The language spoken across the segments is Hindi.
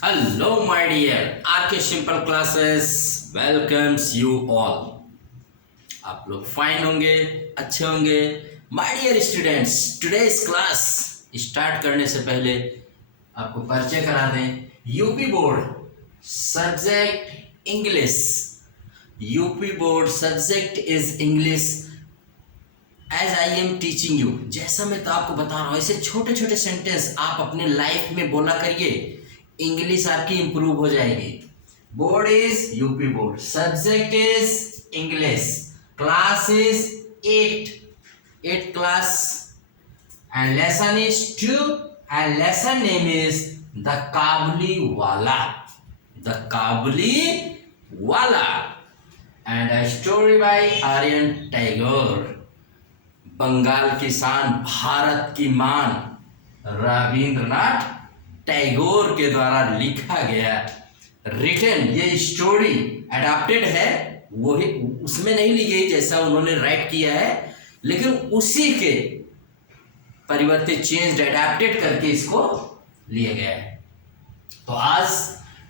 Hello, my dear RK Simple Classes welcomes you all. आप लोग फाइन होंगे, अच्छे होंगे। My dear students, today's class start करने से पहले आपको परिचय करा दें। UP board subject English, UP board subject is English. As I am teaching you, जैसा मैं तो आपको बता रहा हूँ, ऐसे छोटे छोटे सेंटेंस आप अपने लाइफ में बोला करिए, इंग्लिश आपकी इंप्रूव हो जाएगी। Board is UP board, subject is English, class is 8 class, and lesson is 2 and lesson name is the Kabuli Wala, the Kabuli Wala, and a story by Aryan Tagore, Bengal की शान, भारत की मान, रविंद्रनाथ टैगोर के द्वारा लिखा गया रिटन ये स्टोरी अडॉप्टेड है, वो ही उसमें नहीं ली गई जैसा उन्होंने राइट किया है, लेकिन उसी के परिवर्तित चेंज अडॉप्टेड करके इसको लिया गया है। तो आज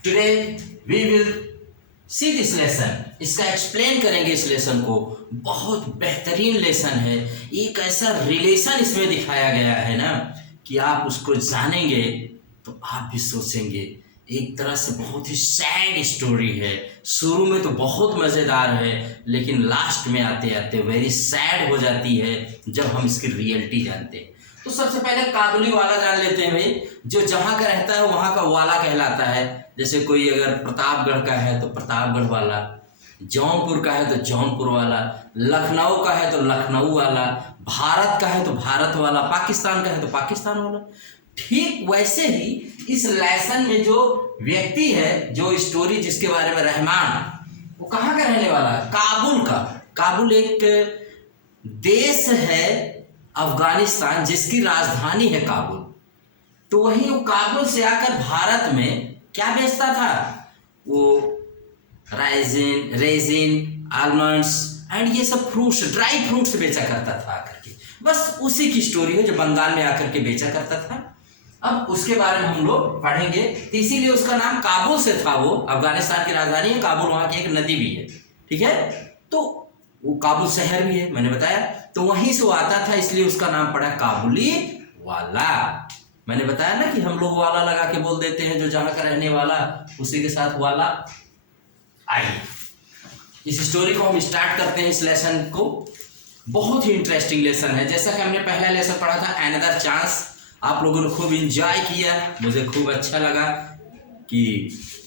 today we will see this lesson, इसका एक्सप्लेन करेंगे इस लेसन को। बहुत बेहतरीन लेसन है, एक ऐसा रिलेशन इसमें दिखाया गया है ना कि आप उसको जानेंगे तो आप भी सोचेंगे। एक तरह से बहुत ही सैड स्टोरी है, शुरू में तो बहुत मज़ेदार है, लेकिन लास्ट में आते आते वेरी सैड हो जाती है जब हम इसकी रियलिटी जानते हैं। तो सबसे पहले काबुली वाला जान लेते हैं भाई। जो जहाँ का रहता है वहाँ का वाला कहलाता है। जैसे कोई अगर प्रतापगढ़ का है तो प्रतापगढ़ वाला, जौनपुर का है तो जौनपुर वाला, लखनऊ का है तो लखनऊ वाला, भारत का है तो भारत वाला, पाकिस्तान का है तो पाकिस्तान वाला। ठीक वैसे ही इस लेसन में जो व्यक्ति है, जो स्टोरी जिसके बारे में, रहमान, वो कहाँ का रहने वाला है? काबुल का। काबुल एक देश है अफगानिस्तान जिसकी राजधानी है काबुल। तो वहीं वो काबुल से आकर भारत में क्या बेचता था? वो रेजिन, आलमंड्स एंड ये सब फ्रूट्स, ड्राई फ्रूट्स बेचा करता था आकर के। बस उसी की स्टोरी है जो बंगाल में आकर के बेचा करता था। अब उसके बारे में हम लोग पढ़ेंगे, तो इसीलिए उसका नाम काबुल से था। वो अफगानिस्तान की राजधानी है काबुल, वहाँ की एक नदी भी है, ठीक है। तो वो काबुल शहर भी है, मैंने बताया। तो वहीं से वो आता था, इसलिए उसका नाम पड़ा काबुली वाला। मैंने बताया ना कि हम लोग वाला लगा के बोल देते हैं, जो जहाँ का रहने वाला उसी के साथ वाला। आइए इस स्टोरी को हम स्टार्ट करते हैं, इस लेसन को। बहुत ही इंटरेस्टिंग लेसन है। जैसा कि हमने पहला लेसन पढ़ा था अनदर चांस, आप लोगों ने खूब इंजॉय किया, मुझे खूब अच्छा लगा कि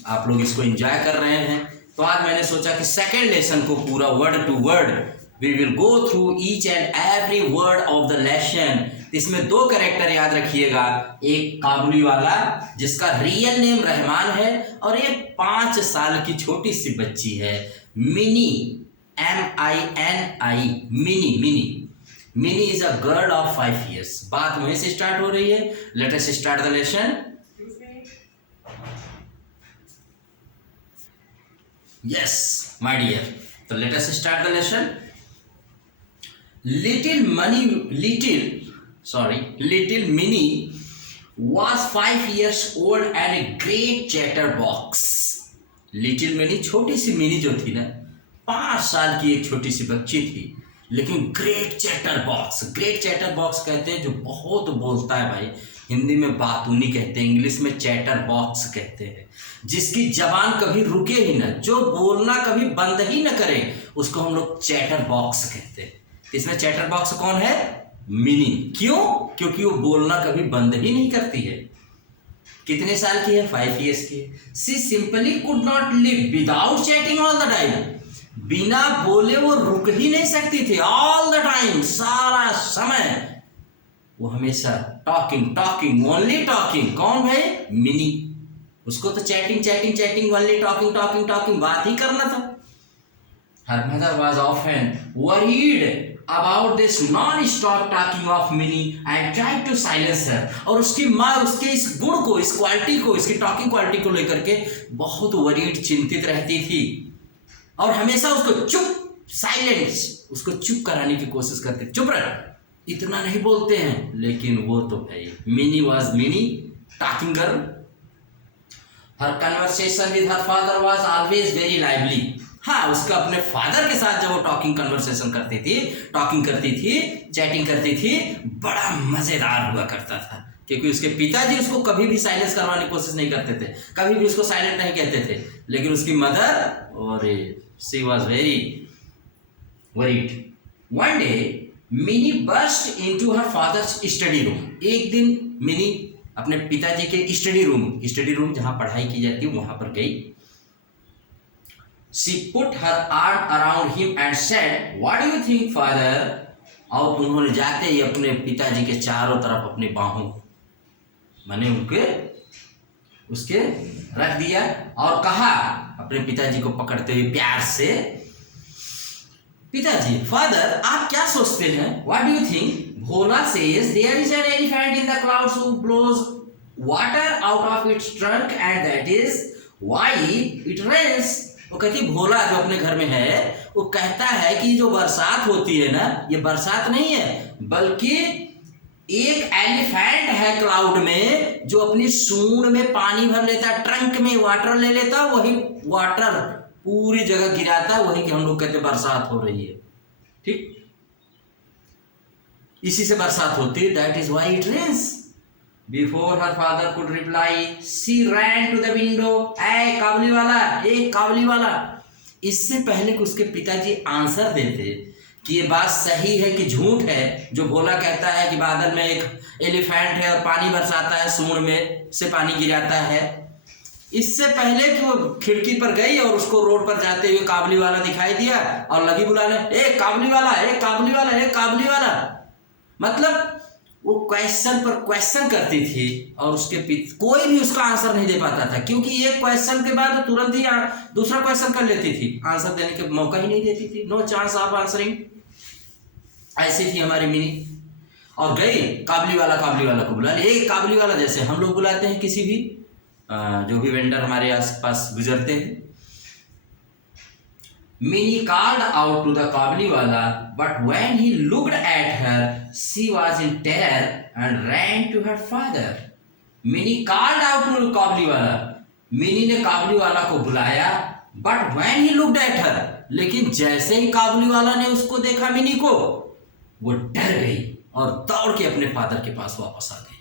आप लोग इसको इंजॉय कर रहे हैं। तो आज मैंने सोचा कि सेकेंड लेसन को पूरा word to word we will go through each and every word of the lesson. इसमें दो कैरेक्टर याद रखिएगा, एक काबुली वाला जिसका रियल नेम रहमान है, और एक 5 साल की छोटी सी बच्ची है Mini, MINI, Mini. Mini is a girl of 5 years। बात वहीं से स्टार्ट हो रही है। Let us start the lesson. Yes my dear, तो let us start the lesson. Little Minnie was 5 years old and a great chatterbox। Little mini, छोटी सी मिनी जो थी ना, 5 साल की एक छोटी सी बच्ची थी, लेकिन ग्रेट चैटर बॉक्स कहते हैं जो बहुत बोलता है भाई। हिंदी में बातूनी कहते हैं, इंग्लिश में चैटर बॉक्स कहते हैं। जिसकी जबान कभी रुके ही ना, जो बोलना कभी बंद ही ना करे, उसको हम लोग चैटर बॉक्स कहते हैं। इसमें चैटर बॉक्स कौन है? मिनी। क्यों? क्योंकि वो बोलना कभी बंद ही नहीं करती है। कितने साल की है? 5 years की है। She simply could not live without chatting all the time. बिना बोले वो रुक ही नहीं सकती थी। ऑल द टाइम, सारा समय वो हमेशा टॉकिंग ओनली टॉकिंग। कौन भाई? मिनी। उसको तो चैटिंग ओनली टॉकिंग बात ही करना था। Her mother was often worried about this non-stop talking of Minnie and tried to silence her। और उसकी माँ उसके इस गुण को, इस क्वालिटी को, इसकी टॉकिंग क्वालिटी को लेकर के बहुत वरीड, चिंतित रहती थी, और हमेशा उसको उसको चुप कराने की कोशिश करती। चुप रह, इतना नहीं बोलते हैं। लेकिन वो तो भाई mini talking girl. Her conversation with her father was always very lively. हाँ, उसका अपने फादर के साथ जब वो टॉकिंग करती थी, चैटिंग करती थी, बड़ा मजेदार हुआ करता था, क्योंकि उसके पिताजी उसको कभी भी साइलेंस करवाने की कोशिश नहीं करते थे, कभी भी उसको साइलेंट नहीं कहते थे, लेकिन उसकी मदर और she was very worried. One day mini burst into her father's study room. एक दिन मिनी अपने पिताजी के स्टडी रूम जहां पढ़ाई की जाती है वहां पर गई। She put her arm around him and said, "What do you think, father?" और उन्होंने जाते ही अपने पिताजी के चारों तरफ अपने बाहों माने उसके रख दिया और कहा अपने पिताजी को पकड़ते हुए प्यार से, पिताजी, फादर, आप क्या सोचते हैं? What do you think? Bhola says there is an elephant in the clouds who blows water out of its trunk and that is why it rains. वो कहती भोला जो अपने घर में है वो कहता है कि जो बरसात होती है ना, ये बरसात नहीं है बल्कि एक एलिफेंट है क्लाउड में जो अपनी सूंड में पानी भर लेता, ट्रंक में वाटर ले लेता, वही वाटर पूरी जगह गिराता, वही कि हम लोग कहते बरसात हो रही है। ठीक, इसी से बरसात होती है, that is why it rains. Before her father could reply, she ran to the window. ऐ काबली वाला। इससे पहले कि उसके पिताजी आंसर देते कि ये बात सही है कि झूठ है जो भोला कहता है कि बादल में एक एलिफेंट है और पानी बरसाता है, सूंड में से पानी गिराता है, इससे पहले कि वो खिड़की पर गई और उसको रोड पर जाते हुए काबली वाला दिखाई दिया और लगी बुलाने, ए काबली वाला। मतलब वो क्वेश्चन पर क्वेश्चन करती थी और उसके कोई भी उसका आंसर नहीं दे पाता था, क्योंकि एक क्वेश्चन के बाद तुरंत ही दूसरा क्वेश्चन कर लेती थी, आंसर देने के मौका ही नहीं देती थी, नो चांस ऑफ आंसरिंग। ऐसी थी हमारी मिनी। और गई काबली वाला को बुला लिया, एक काबली वाला जैसे हम लोग बुलाते हैं किसी भी जो भी वेंडर हमारे आस पास गुजरते हैं। Minnie called out to the काबलीवाला, but when he looked at her, she was in terror and ran to her father. Minnie called out to Kabuliwala, Mini ने काबलीवाला को बुलाया, but when he looked at her, लेकिन जैसे ही काबलीवाला ने उसको देखा मिनी को, वो डर गई और दौड़ के अपने फादर के पास वापस आ गई,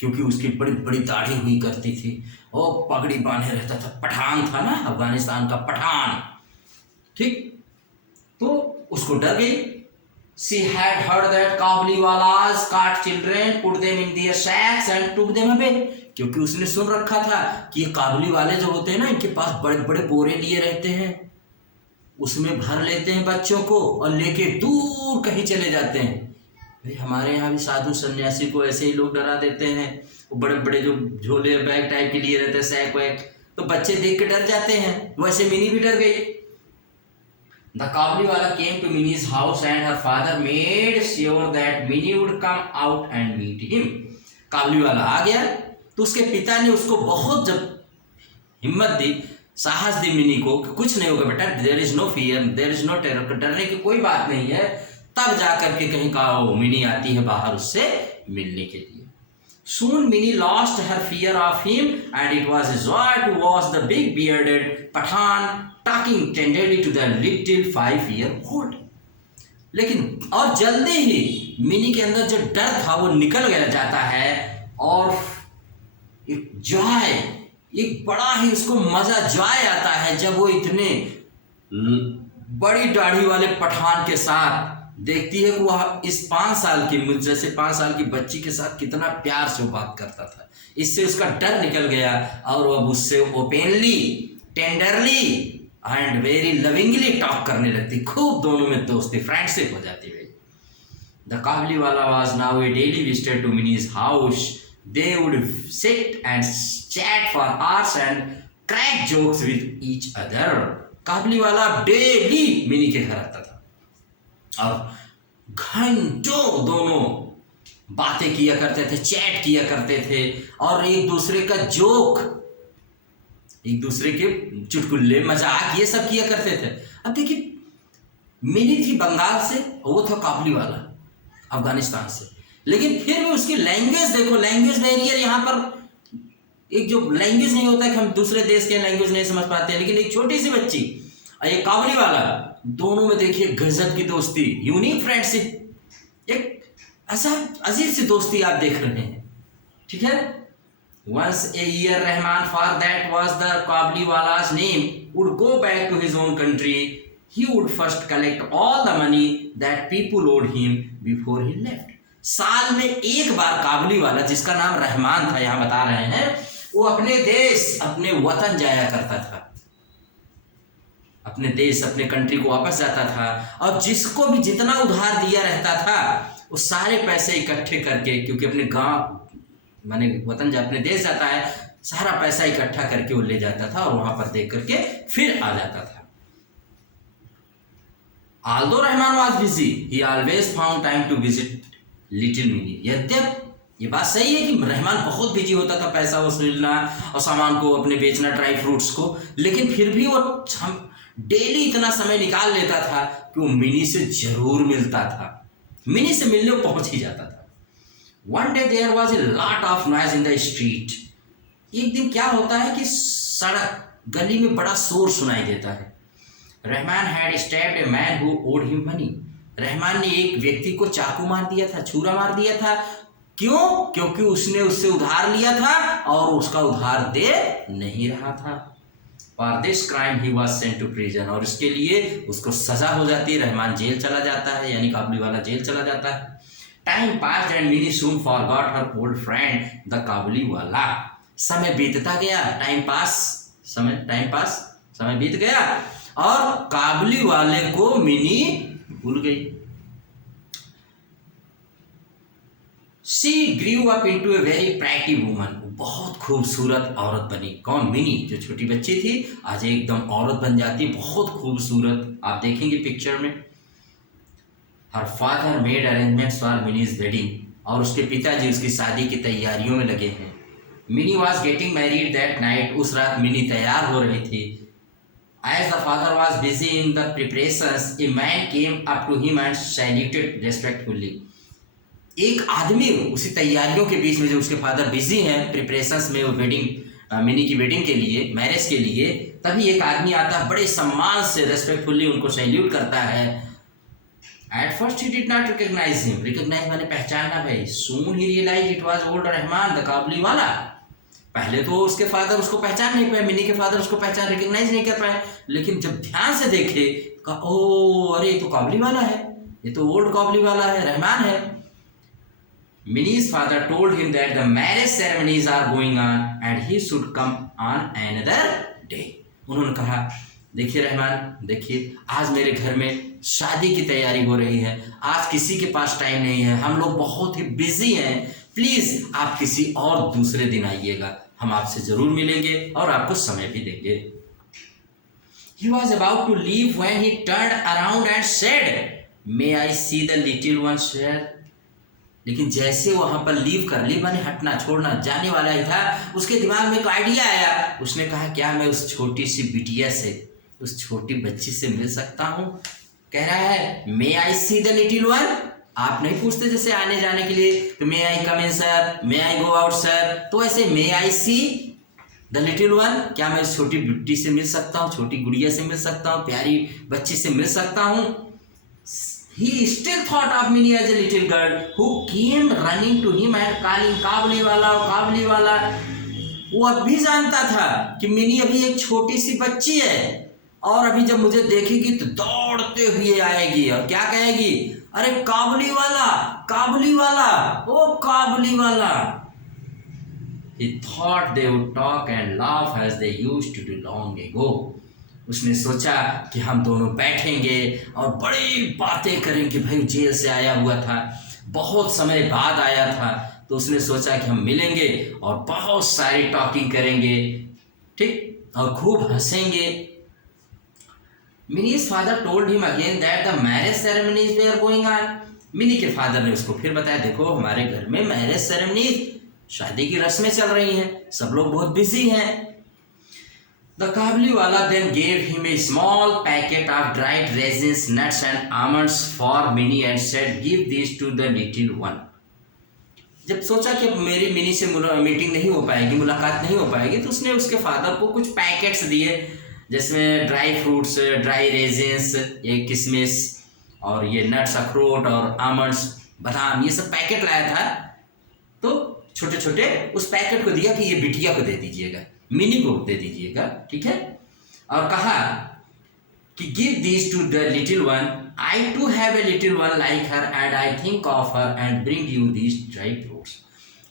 क्योंकि उसकी बड़ी बड़ी दाढ़ी हुई करती थी और पगड़ी बांधे रहता था, पठान था ना, अफगानिस्तान का पठान। ठीक, तो उसको डर गई। She had heard that काबलीवालास caught children, put them in their sacks and took them away. क्योंकि उसने सुन रखा था कि ये काबुली वाले जो होते हैं ना, इनके पास बड़े बड़े बोरे लिए रहते हैं, उसमें भर लेते हैं बच्चों को और लेके दूर कहीं चले जाते हैं। भाई हमारे यहाँ भी साधु सन्यासी को ऐसे ही लोग डरा देते हैं, वो बड़े बड़े जो झोले बैग टाइप के लिए रहते हैं, सैक वैक, तो बच्चे देख के डर जाते हैं। वैसे मिनी भी डर गई। The Kabuliwala came to Minnie's house and her father made sure that Minnie would come out and meet him. Kabuliwala आ गया तो उसके पिता ने उसको बहुत जब हिम्मत दी, साहस दी मिनी को कि कुछ नहीं होगा बेटा, there is no fear, there is no terror, डरने की कोई बात नहीं है। तब जाकर के कहीं का मिनी आती है बाहर उससे मिलने के लिए। Soon Minnie lost her fear of him and it was a joy to watch the big bearded Pathan talking tenderly to the little 5-year-old. लेकिन और जल्दी ही मिनी के अंदर जो डर था वो निकल गया जाता है और एक जॉय, एक बड़ा ही उसको मजा जॉय आता है जब वो इतने बड़ी दाढ़ी वाले पठान के साथ देखती है कि वह इस 5 साल की, मुझ जैसे 5 साल की बच्ची के साथ कितना प्यार से बात करता था। इससे उसका डर निकल गया और वह उससे openly, tenderly and very lovingly talk करने लगती। खूब दोनों में दोस्ती, फ्रेंडशिप हो जाती है। The Kabuliwala was now a daily visitor to Mini's house. They would sit and chat for hours and crack jokes with each other. Kabuliwala daily Mini के घर आता था और घंटों दोनों बातें किया करते थे, चैट किया करते थे और एक दूसरे का जोक, एक दूसरे के चुटकुल्ले, मजाक, ये सब किया करते थे। अब देखिए मिनी थी बंगाल से और वो था काबुलीवाला अफगानिस्तान से, लेकिन फिर भी उसकी लैंग्वेज देखो, लैंग्वेज बैरियर यहाँ पर एक जो लैंग्वेज नहीं होता कि हम दूसरे देश के लैंग्वेज नहीं समझ पाते हैं, लेकिन एक छोटी सी बच्ची और एक काबुली वाला, दोनों में देखिए गजब की दोस्ती, यूनिक फ्रेंडशिप, एक ऐसा अजीब सी दोस्ती आप देख रहे हैं। ठीक है। Once a year, Rahman, for that was the Kabliwala's name, would go back to his own country. He would first collect all the money that people owed him before he left. साल में एक बार काबुली वाला, जिसका नाम रहमान था, यहाँ बता रहे हैं, वो अपने देश, अपने वतन जाया करता था, अपने देश, अपने कंट्री को वापस जाता था, और जिसको भी जितना उधार दिया रहता था वो सारे पैसे इकट्ठे करके, क्योंकि अपने गांव माने वतन जब अपने देश जाता है, सारा पैसा इकट्ठा करके वो ले जाता था और वहां पर देख करके फिर आ जाता था। Although Rahman was busy, he always found time to visit little Minnie. यद्यप ये बात सही है कि रहमान बहुत बिजी होता था पैसा वसूलना और सामान को अपने बेचना, ड्राई फ्रूट्स को, लेकिन फिर भी वो डेली इतना समय निकाल लेता था कि वो मिनी से जरूर मिलता था, मिनी से मिलने पहुंच ही जाता था। One day there was a lot of noise in the street. एक दिन क्या होता है कि सड़क, गली में बड़ा शोर सुनाई देता है। Rahman had stabbed a man who owed him money. Rahman ने एक व्यक्ति को चाकू मार दिया था, छुरा मार दिया था। क्यों? क्योंकि उसने उससे उधार लिया था और उसका उधार दे नहीं रहा था। For this crime he was sent to prison. और इसके लिए उसको सजा हो जाती है, रहमान जेल चला जाता है, यानी काबुली वाला जेल चला जाता है। Time passed and Minnie soon forgot her old friend, the काबुली वाला. समय बीतता गया, टाइम पास, समय बीत गया और काबुली वाले को मिनी भूल गई। She grew up into a very pretty woman. बहुत खूबसूरत औरत बनी। कौन? मिनी, जो छोटी बच्ची थी, आज एकदम औरत बन जाती, बहुत खूबसूरत। आप देखेंगे पिक्चर में। Her father made arrangements for Minnie's wedding. और उसके पिताजी उसकी शादी की तैयारियों में लगे हैं। Minnie was getting married that night. उस रात मिनी तैयार हो रही थी। As the father was busy in the preparations, a man came up to him and saluted respectfully. एक आदमी उसी तैयारियों के बीच में, जो उसके फादर बिजी हैं प्रिपरेशंस में, वो वेडिंग, मिनी की वेडिंग के लिए, मैरिज के लिए, तभी एक आदमी आता है, बड़े सम्मान से रेस्पेक्टफुली उनको सैल्यूट करता है। At first he did not recognize him. Recognize माने पहचानना भाई। Soon he realized it was old Rahman, the काबुली वाला। पहले तो उसके फादर उसको पहचान नहीं पाए, मिनी के फादर उसको पहचान, रिकॉग्नाइज नहीं कर पाए, लेकिन जब ध्यान से देखे, कहा ओ अरे ये तो काबुली वाला है, ये तो ओल्ड काबुली वाला है, रहमान है। Minnie's father told him that the marriage ceremonies are going on and he should come on another day. उन्होंने कहा, देखिए रहमान, देखिए आज मेरे घर में शादी की तैयारी हो रही है, आज किसी के पास टाइम नहीं है, हम लोग बहुत ही बिजी हैं, प्लीज आप किसी और दूसरे दिन आइएगा, हम आपसे जरूर मिलेंगे और आपको समय भी देंगे। He was about to leave when he turned around and said, May I see the little one, sir? लेकिन जैसे वहां पर लीव कर, लीव माने हटना, छोड़ना, जाने वाला ही था, उसके दिमाग में एक आइडिया आया। उसने कहा, क्या मैं उस छोटी सी बिटिया से, उस छोटी बच्ची से मिल सकता हूँ? कह रहा है, मे आई सी द लिटिल वन। आप नहीं पूछते जैसे आने जाने के लिए, तो मे आई कम इन सर, मे आई गो आउट सर, तो ऐसे मे आई सी द लिटिल वन, क्या मैं उस छोटी बिट्टी से मिल सकता हूँ, छोटी गुड़िया से मिल सकता हूँ, प्यारी बच्ची से मिल सकता हूँ? He still thought of Minnie as a little girl who came running to him and calling काबुली वाला, काबुली वाला। वो अब भी जानता था कि मिनी अभी एक छोटी सी बच्ची है और अभी जब मुझे देखेगी तो दौड़ते हुए आएगी और क्या कहेगी, अरे काबुली वाला, काबुली वाला, ओ काबुली वाला। He thought they would talk and laugh as they used to do long ago. उसने सोचा कि हम दोनों बैठेंगे और बड़ी बातें करेंगे। भाई जेल से आया हुआ था, बहुत समय बाद आया था, तो उसने सोचा कि हम मिलेंगे और बहुत सारी टॉकिंग करेंगे, ठीक, और खूब हंसेंगे। मिनी's father told him again that the marriage ceremonies were going on. Mini के फादर ने उसको फिर बताया, देखो हमारे घर में मैरिज सेरेमनीज, शादी की रस्में चल रही हैं, सब लोग बहुत बिजी हैं। The Kabliwala then gave him a small packet of dried raisins, nuts and almonds for Minnie and said, give these to the little one. जब सोचा कि अब मेरी मिनी से मीटिंग नहीं हो पाएगी, मुलाकात नहीं हो पाएगी, तो उसने उसके फादर को कुछ पैकेट्स दिए जिसमें ड्राई फ्रूट्स, ड्राई रेजिन्स, ये किशमिश और ये नट्स, अखरोट और आमंड्स, बादाम, ये सब पैकेट लाया था। तो छोटे छोटे उस पैकेट को दिया कि ये बिटिया को दे दीजिएगा, मिनी को दे दीजिएगा, ठीक है। और कहा कि give this to the little one, I too have a little one like her and I think of her and bring you this dry fruits.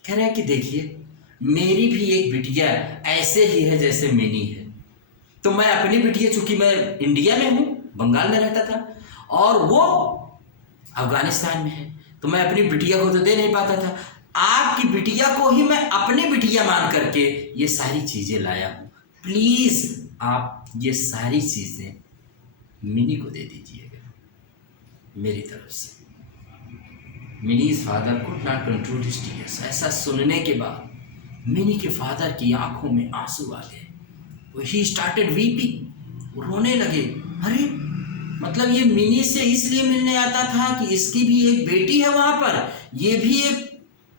कह रहा है कि देखिए मेरी भी एक बिटिया ऐसे ही है जैसे मिनी है। तो मैं अपनी बिटिया, चूंकि मैं इंडिया में हूँ, बंगाल में रहता था, और वो अफगानिस्तान में है, तो मैं अपनी बिटिया को तो दे नहीं पाता था। आपकी बिटिया को ही मैं अपनी बिटिया मान करके ये सारी चीजें लाया हूँ। प्लीज आप ये सारी चीजें मिनी को दे दीजिएगा मेरी तरफ से। Minis father could not control his tears. ऐसा सुनने के बाद मिनी के फादर की आंखों में आंसू आ गए। ही स्टार्टेड वीपिंग, रोने लगे। अरे मतलब ये मिनी से इसलिए मिलने आता था कि इसकी भी एक बेटी है वहां पर, ये भी एक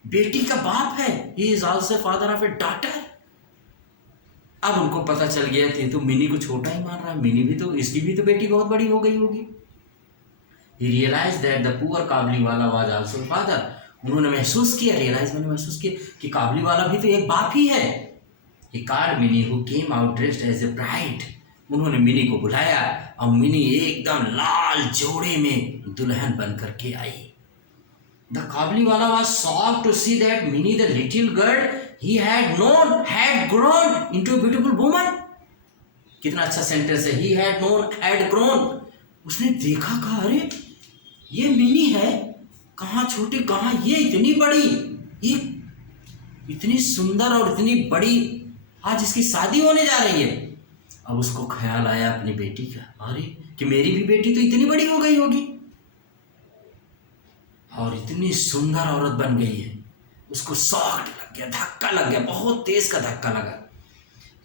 बेटी का बाप है, he is also father of A daughter. अब उनको पता चल गया कि तो मिनी को छोटा ही मान रहा है, मिनी भी तो, इसकी भी तो बेटी बहुत बड़ी हो गई होगी। He realized that the poor Kabuliwala was also father। उन्होंने महसूस किया, मैंने महसूस किया कि काबुलीवाला भी तो एक बाप ही है। He called Minnie who came out dressed as a bride। उन्होंने मिनी को बुलाया और मिनी एकदम लाल जोड़े में दुल्हन बन करके आई। The Kabuliwala was shocked to see that Minnie, the little girl he had known, had grown into a beautiful woman। कितना अच्छा सेंटेंस है, he had known, had grown। उसने देखा, कहा अरे ये मिनी है, कहाँ छोटी, कहाँ ये इतनी बड़ी, ये इतनी सुंदर और इतनी बड़ी, आज इसकी शादी होने जा रही है। अब उसको ख्याल आया अपनी बेटी का, अरे कि मेरी भी बेटी तो इतनी बड़ी हो गई होगी और इतनी सुंदर औरत बन गई है। उसको शॉक लग गया, धक्का लग गया, बहुत तेज का धक्का लगा।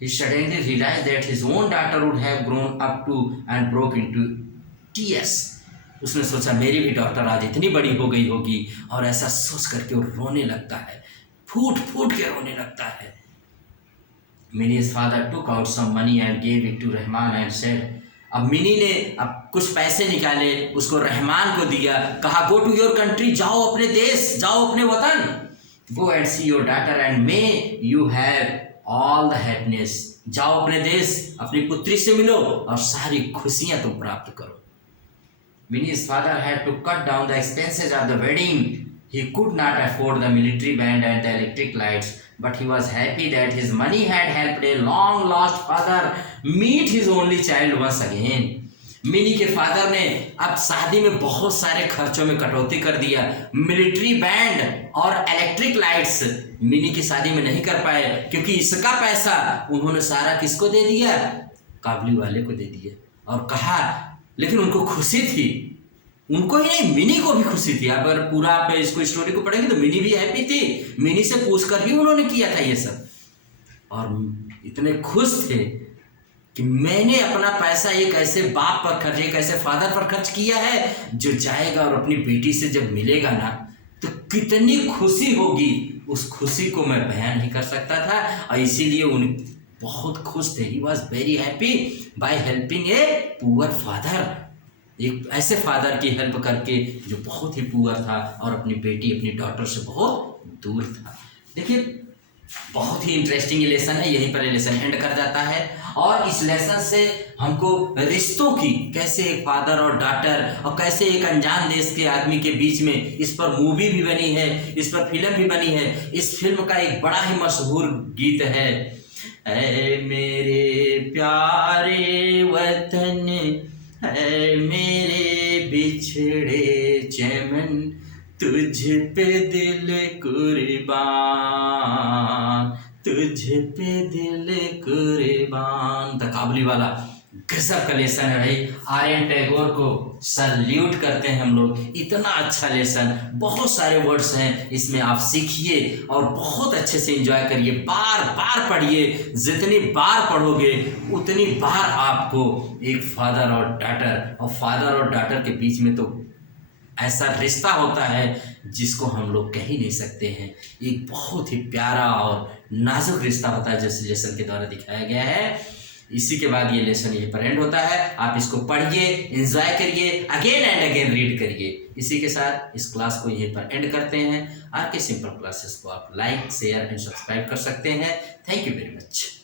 He suddenly realized that his own daughter would have grown up to and broke into tears। उसने सोचा मेरी भी डॉटर आज इतनी बड़ी हो गई होगी, और ऐसा सोच करके वो रोने लगता है, फूट फूट के रोने लगता है। Minnie's father took out some money and gave it to Rahman and said। अब मिनी ने अब कुछ पैसे निकाले, उसको रहमान को दिया, कहा गो टू योर कंट्री, जाओ अपने देश, जाओ अपने वतन, go and see your daughter and may you have all the happiness. जाओ अपने देश, अपनी पुत्री से मिलो और सारी खुशियां तुम प्राप्त करो। Minnie's father had to cut down the expenses of the wedding। He could not afford the military band and the electric lights, but he was happy that his money had helped a long lost father meet his only child once again। Mini के फादर ने अब शादी में बहुत सारे खर्चों में कटौती कर दिया। मिलिट्री बैंड और इलेक्ट्रिक लाइट्स मिनी की शादी में नहीं कर पाए, क्योंकि इसका पैसा उन्होंने सारा किसको दे दिया, काबुली वाले को दे दिया। और कहा, लेकिन उनको खुशी थी, उनको ही नहीं मिनी को भी खुशी थी। अगर पूरा आप इसको स्टोरी को पढ़ेंगे तो मिनी भी हैप्पी थी, मिनी से पूछकर ही उन्होंने किया था ये सब, और इतने खुश थे कि मैंने अपना पैसा एक ऐसे बाप पर खर्च, एक ऐसे फादर पर खर्च किया है जो जाएगा और अपनी बेटी से जब मिलेगा ना तो कितनी खुशी होगी, उस खुशी को मैं बयान नहीं कर सकता था। और इसीलिए उन बहुत खुश थे। He was very happy by helping a poor father, एक ऐसे फादर की हेल्प करके जो बहुत ही पुअर था और अपनी बेटी, अपनी डॉटर से बहुत दूर था। देखिए बहुत ही इंटरेस्टिंग लेसन है, यहीं पर लेसन एंड कर जाता है। और इस लेसन से हमको रिश्तों की, कैसे एक फादर और डॉटर और कैसे एक अनजान देश के आदमी के बीच में, इस पर मूवी भी बनी है, इस पर फिल्म भी बनी है। इस फिल्म का एक बड़ा ही मशहूर गीत है, ऐ मेरे प्यारे वतन, ऐ मेरे बिछड़े चमन, तुझ पे दिल कुर्बान, तुझ पे दिल कुर्बान। द काबुलीवाला गजब का लेसन है भाई। आर्यन टैगोर को सल्यूट करते हैं हम लोग। इतना अच्छा लेसन, बहुत सारे वर्ड्स हैं इसमें, आप सीखिए और बहुत अच्छे से एंजॉय करिए। बार बार पढ़िए, जितनी बार पढ़ोगे उतनी बार आपको एक फादर और डॉटर, और फादर और डॉटर के बीच में तो ऐसा रिश्ता होता है जिसको हम लोग कह ही नहीं सकते हैं। एक बहुत ही प्यारा और नाजुक रिश्ता होता है जो लेसन के द्वारा दिखाया गया है। इसी के बाद ये लेसन यहीं पर एंड होता है। आप इसको पढ़िए, एंजॉय करिए, अगेन एंड अगेन रीड करिए। इसी के साथ इस क्लास को यहीं पर एंड करते हैं। आर के सिंपल क्लासेस को आप लाइक, शेयर एंड सब्सक्राइब कर सकते हैं। Thank you very much.